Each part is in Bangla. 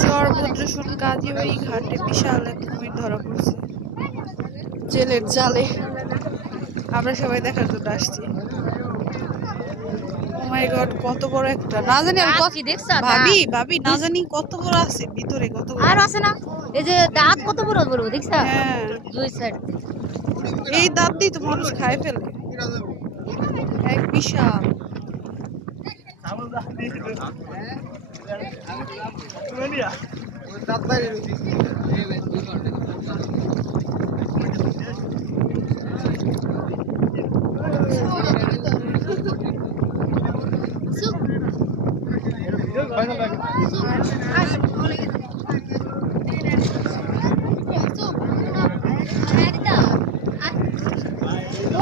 চরভদ্রসন গাজীবাড়ি ঘাটে বিশাল এক কুমির ধরা পড়ছে জেলের জালে। আমরা সবাই দেখার জন্য আসছি। ও মাই গড, কত বড় একটা, না জানি আর কত ভাবি ভাবি না জানি কত বড় আছে ভিতরে, কত বড় আর আছে না, এই যে দাঁত কত বড় বড় দেখছা? হ্যাঁ, দুই সাইড এই দাঁত দিয়ে তো মানুষ খায় ফেলে, এক বিশাল।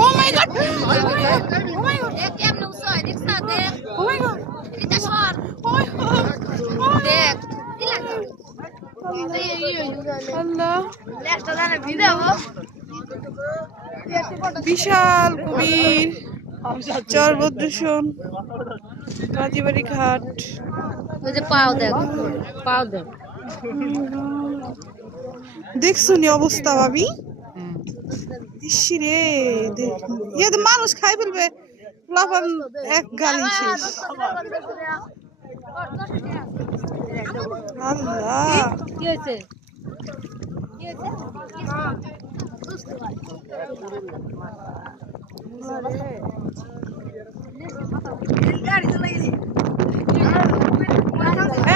Oh my god! Oh my god! Oh my god! দেখ কেমনে উছায় দেখছা? দেখ Oh my god! এটা সর Oh my god! দেখ কি লাগে আল্লাহ, লেজটা জানে ভিড়াও বিশাল কুমির চরভদ্রসন গাজীবাড়ি ঘাট। ওই যে পাও দেখ, পাও দেখ দেখছো নি অবস্থা ভাবি? ইসিরে ইয়ে তো মানুষ খাই ফেলবে, লাফান এক গালি শেষ। আল্লাহ, কি হয়েছে?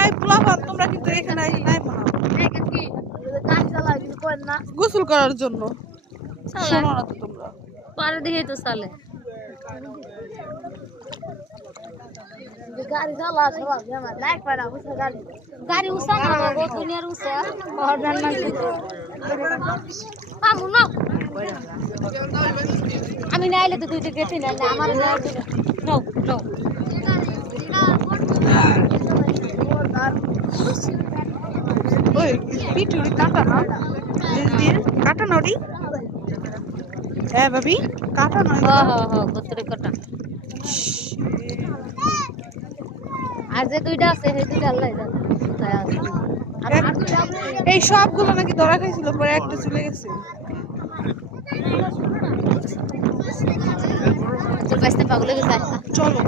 এই পোলাপান তোমরা কিন্তু এখানে নাই গোসল করার জন্য, শোনো না তো তোমরা? পারে দেখে তো সালে গাড়ি উষা না দুনিয়ার উষা আমি নাইলে তো দুইটা গেছি না আমার ওই পিটুরি কাটা না, দিয়ে কাটা না ওরি। হ্যাঁ ভাবি, কাটা নয়, কতরে কাটা। আর যে দুইটা আছে সেই দুইটা আল্লাহ জানে কোথায় আছে। এই সবগুলো নাকি ধরা খাইছিল, পরে একটা চলে গেছে। তোর বাইসতে পাগল হয়ে গেছে। চলো।